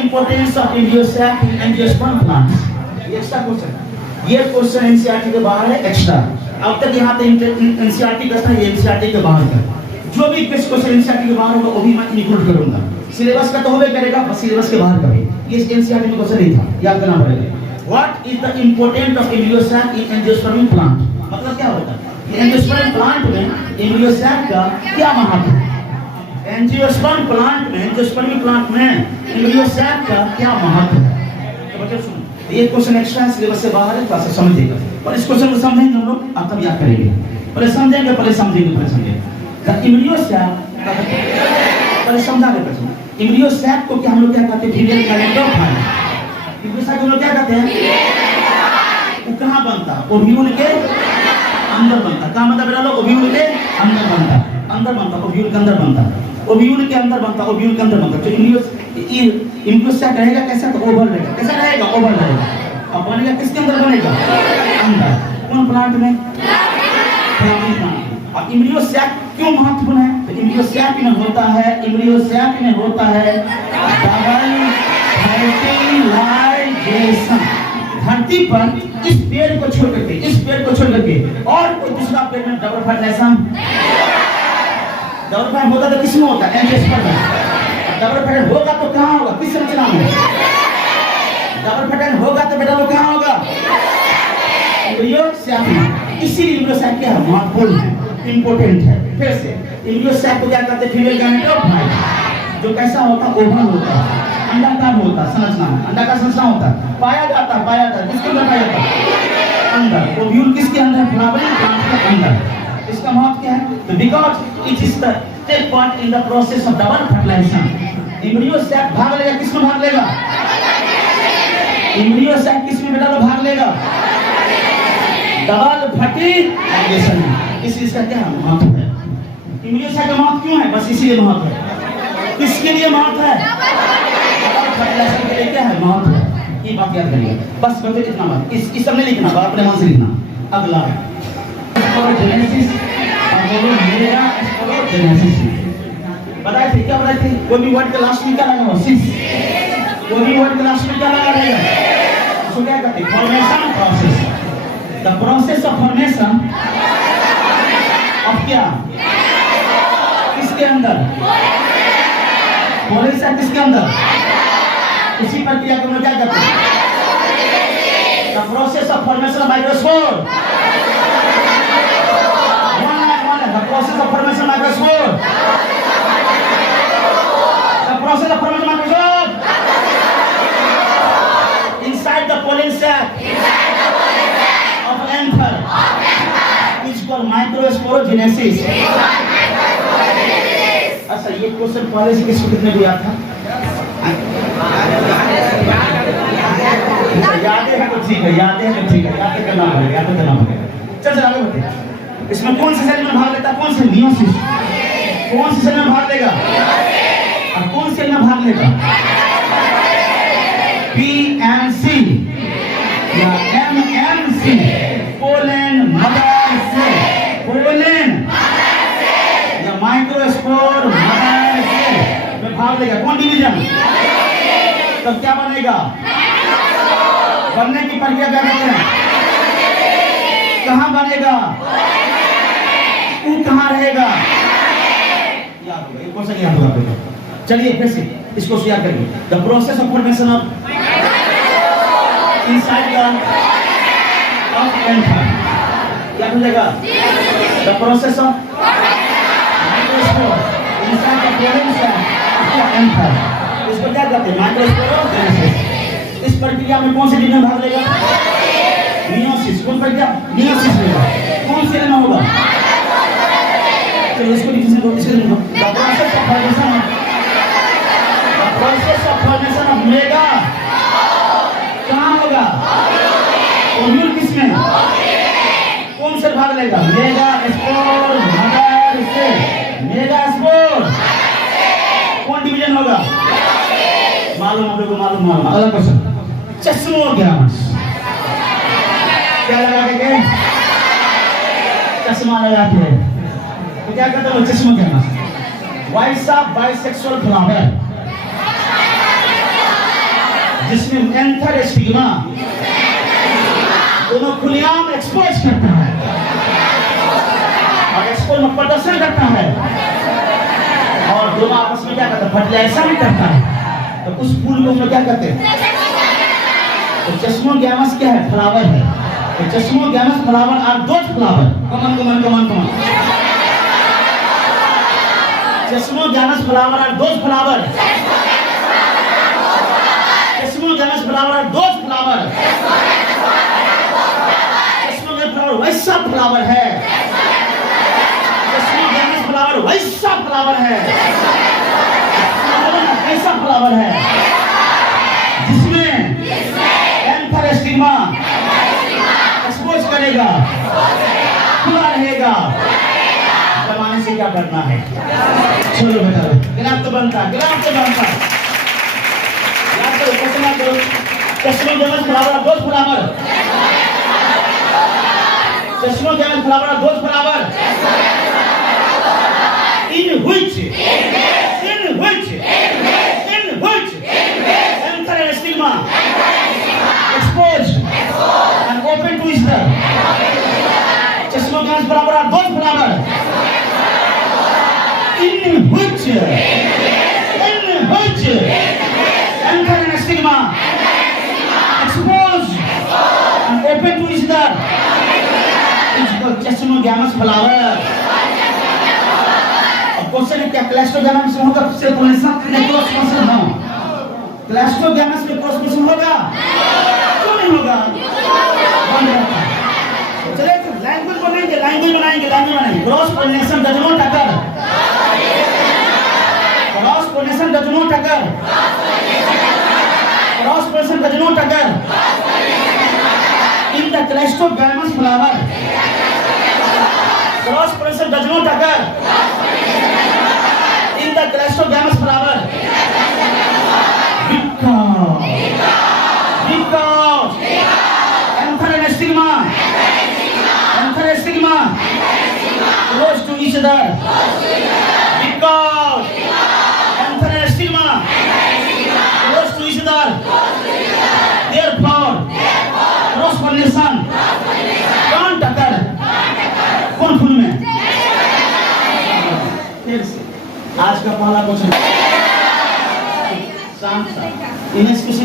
importance of embryo-sac in angiosperm plants? ये extra question, ये question NCERT के बाहर है एक्स्ट्रा। अब तक यहाँ पे एनसीईआरटी का था, ये एनसीईआरटी के बाहर का। जो भी क्वेश्चन एनसीईआरटी के बाहर होगा वो भी मैं इंक्लूड करूंगा। सिलेबस का तो होवे करेगा, बस सिलेबस के बाहर का भी। ये एनसीईआरटी में क्वेश्चन नहीं था, याद करना पड़ेगा। What is the importance of embryo-sac in angiosperm plant? मतलब क्या होता है एंजियोस्पर्म प्लांट में एम्ब्रियोसैक का क्या महत्व है? एंजियोस्पर्म प्लांट में एम्ब्रियोसैक का क्या महत्व है? तो बच्चों सुनो, ये क्वेश्चन एक्स्ट्रा है, सिलेबस से बाहर है, थोड़ा सा समझिएगा। और इस क्वेश्चन को समझेंगे हम लोग, आप तब याद करेंगे। पहले समझेंगे, पहले समझेंगे। द एम्ब्रियोसैक पहले समझा के प्रश्न। एम्ब्रियोसैक को क्या हम लोग क्या कहते हैं? Female gametophyte. एम्ब्रियोसैक हम लोग क्या कहते हैं? वो कहाँ बनता? ओव्यूल के अंदर बनता। कहाँ बनता बेटा लोग? ओव्यूल के अंदर बनता, ओव्यूल के अंदर बनता, ओव्यूल के अंदर बनता, ओव्यूल के अंदर बनता। तो एम्ब्रियोसैक रहेगा कैसा? तो ओवल रहेगा। कैसा रहेगा? ओवल रहेगा। अब बनेगा किसके अंदर? बनेगा अंदर। कौन प्लांट में? प्लांट। अब एम्ब्रियोसैक क्यों महत्वपूर्ण है? तो एम्ब्रियोसैक में होता है डबल फर्टिलाइजेशन। धरती पर इस पेड़ को छोड़ करके और कोई दूसरा पेड़ में डबल फर्टिलाइजेशन होता तो किसमें होता? एंजियोस्पर्म में। डबल फर्टिलाइजेशन होगा तो कहाँ होगा? किस संरचना में? डबल फर्टिलाइजेशन होगा तो बेटा लोग कहाँ होगा? एम्ब्रियोसैक में। इसीलिए एम्ब्रियोसैक क्या है? महत्वपूर्ण है, इंपॉर्टेंट है। फिर से एम्ब्रियोसैक को क्या कहते हैं? Female gametophyte. जो कैसा होता? ओवल होता, अंडाकार होता, संरचना में अंडाकार संरचना होता, पाया जाता किसके अंदर पाया जाता? अंदर। ओव्यूल किसके अंदर? फ्लावरिंग प्लांट के अंदर। इसका महत्व क्या है? तो because it is the take part in the process of double fertilization. Embryo sac भाग लेगा, किसमें भाग लेगा? एम्ब्रियोसैक किसमें बेटा लोग भाग लेगा? डबल फर्टिलाइजेशन में। इसका क्या महत्व है? एम्ब्रियोसैक का महत्व क्यों है? बस इसीलिए महत्व है। किसके लिए महत्व है? फर्टिलाइजेशन के लिए क्या है? महत्व है। ये बात याद करिए, बस बच्चे इतना बात। इस सब में लिखना, बात अपने मन से लिखना। अगला स्पोरोजेनेसिस, बताए थे क्या? बताए थे कोई भी वर्ड के लास्ट में क्या लगा हो? सिस। कोई भी वर्ड के लास्ट में क्या लगा रहेगा? उसको क्या कहते हैं? Formation process. The process of formation of क्या? किसके अंदर? पॉलिसा किसके अंदर? इसी प्रक्रिया को हम क्या कहते हैं? The process of formation of microspore. The process of formation of microspore. The process of formation of microspore inside the pollen sac of anther is called microsporogenesis। अच्छा, ये क्वेश्चन पहले से किसको कितने को याद था? याद है तो ठीक है, याद करना पड़ेगा। चल आगे बढ़ते। इसमें कौन से सेल में भाग लेता? कौन से? मियोसिस। कौन से सेल में भाग लेगा? और कौन से में भाग लेगा? PMC या MMC, पोलन मदर से। पोलन या माइक्रोस्पोर मदर से में भाग लेगा। कौन डिवीजन? तब क्या बनेगा? बनने की प्रक्रिया क्या कहते हैं? कहाँ बनेगा? वो कहाँ रहेगा? याद होगा, एक क्वेश्चन याद होगा। चलिए फिर से इसको याद करिए। The process of formation of inside the anther क्या हो जाएगा? The process of microspore inside the pollen cell of anther. इसको क्या कहते हैं? माइक्रोस्पोरोजेनेसिस। इस प्रक्रिया में कौन से डिवीजन भाग लेगा? मियोसिस। कौन प्रक्रिया? मियोसिस लेगा। कौन से में होगा? तो इसको डिवीजन दो, इसको दो। The process of formation of mega कहाँ होगा? ओव्यूल किसमें? कौन से भाग लेगा? मेगा स्पोर मदर से। मेगा स्पोर कौन डिवीजन होगा? मालूम आप लोगों को? मालूम। अगला क्वेश्चन, चश्मोग्राम्स। क्या लगा के? चश्मा लगाते हैं तो क्या कहते हैं? Chasmogams. Vice of bisexual flower. जिसमें एंथर स्टिग्मा दोनों खुलेआम एक्सपोज करता है और एक्सपोज में प्रदर्शन करता है और दोनों आपस में क्या करते हैं, फर्टिलाइजेशन करता है। तो उस फूल को हम लोग क्या कहते हैं? तो चश्मोगैमस क्या है? फ्लावर है। तो chasmogamous flower are those flower. Common common common common. Chasmogamous flower are those flower. Chasmogamous flower are those flower. Chasmogamous flower वैसा फ्लावर है। चश्मोगैमस फ्लावर वैसा फ्लावर है। ऐसा फ्लावर है जिसमें एंथर स्टिग्मा एक्सपोज करेगा, खुला रहेगा। जमाने से क्या करना है? चलो बेटा, गिलाफ तो बनता, गिलाफ तो बनता। याद करो, कितना करो? Chasmogamous flower those flower. Chasmogamous flower those flower. In which enter and stigma exposed and open to each other. Chashmogams flower are those flower in which enter and stigma exposed and open to each other. It's called Chashmogams flower. Question है क्या क्लैस्ट्रोगैमस में होगा से pollination में cross pollination? हाँ, क्लैस्ट्रोगैमस में cross pollination होगा? क्यों नहीं होगा? बंद रखा। चलिए तो लैंग्वेज बनाएंगे। Cross pollination does not occur. Cross pollination does not occur. Cross pollination does not occur in the cleistogamous flower. Cross pollination does not occur in the Cleistogamous flower because anther and stigma close to each other because anther and stigma close to each other therefore cross pollination can't occur। कौन फूल में? आज का पहला question शांत सा। इन्हें किसी